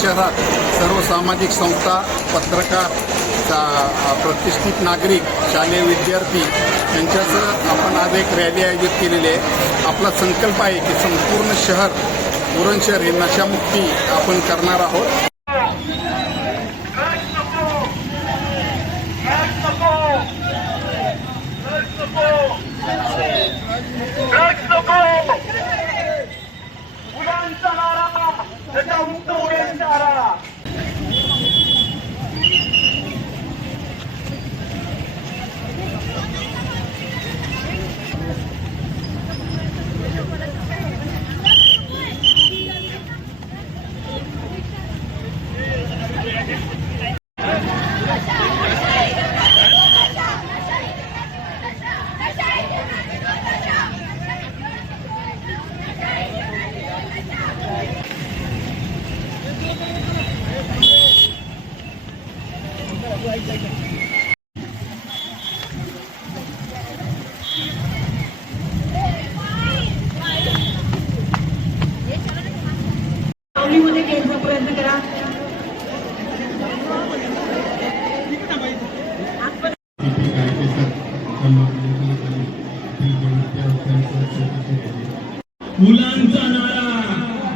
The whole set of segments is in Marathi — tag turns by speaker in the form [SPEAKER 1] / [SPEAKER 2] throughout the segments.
[SPEAKER 1] शहरात सर्व सामाजिक संस्था पत्रकार प्रतिष्ठित नागरिक शालेय विद्यार्थी यांच्यासह आपण आज एक रॅली आयोजित केलेली आहे. आपला संकल्प आहे की संपूर्ण शहर पुरण शहर हे नशामुक्ती आपण करणार आहोत.
[SPEAKER 2] मुलांचा नारा त्याच्या मुक्त उड्यांचा नारा
[SPEAKER 3] मुलांचा नारा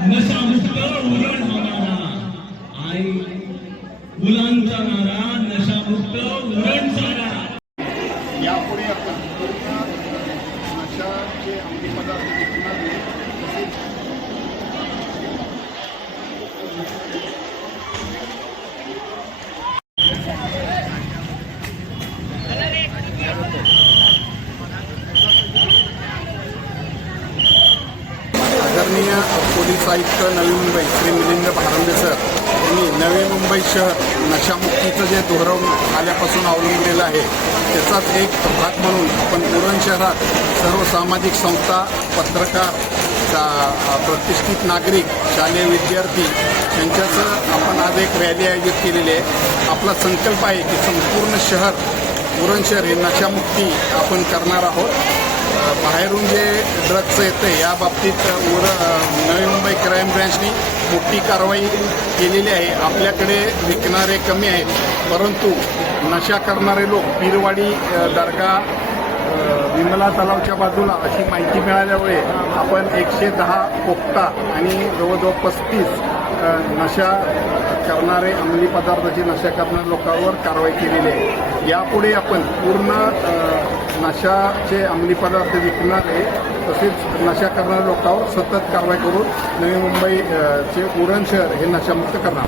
[SPEAKER 3] नशामुक्त उरण होणारा आई मुलांचा नारा नशामुक्त उरण सारा
[SPEAKER 1] यापुढे आपण नशाचे अंमली पदार्थ विकणारे आदरणीय पोलीस आयुक्त नवी मुंबई श्री मिलिंद नवी मुंबई शहर नशामुक्तीचं जे धोरण आल्यापासून अवलंबलेलं आहे त्याचाच एक भाग म्हणून आपण उरण शहरात सर्व सामाजिक संस्था पत्रकार प्रतिष्ठित नागरिक शालेय विद्यार्थी यांच्याचं आपण आज एक रॅली आयोजित केलेली आहे. आपला संकल्प आहे की संपूर्ण शहर उरण शहर हे नशामुक्ती आपण करणार आहोत. बाहेरून जे ड्रग्स येते या बाबतीत उर नवी मुंबई क्राईम ब्रँचनी मोठी कारवाई केलेली आहे. आपल्याकडे विकणारे कमी आहेत. परंतु नशा करणारे लोक पीरवाडी दर्गा विमला तलावच्या बाजूला अशी माहिती मिळाल्यामुळे आपण एकशे दहा पोक्ता आणि जवळजवळ पस्तीस नशा करणारे अंमली पदार्थाची नशा करणाऱ्या लोकांवर कारवाई केलेली आहे. यापुढे आपण पूर्ण नशाचे अंमली पदार्थ विकणारे तसेच नशा करणाऱ्या लोकांवर सतत कारवाई करून नवी मुंबई चे उरण शहर हे नशामुक्त करणार.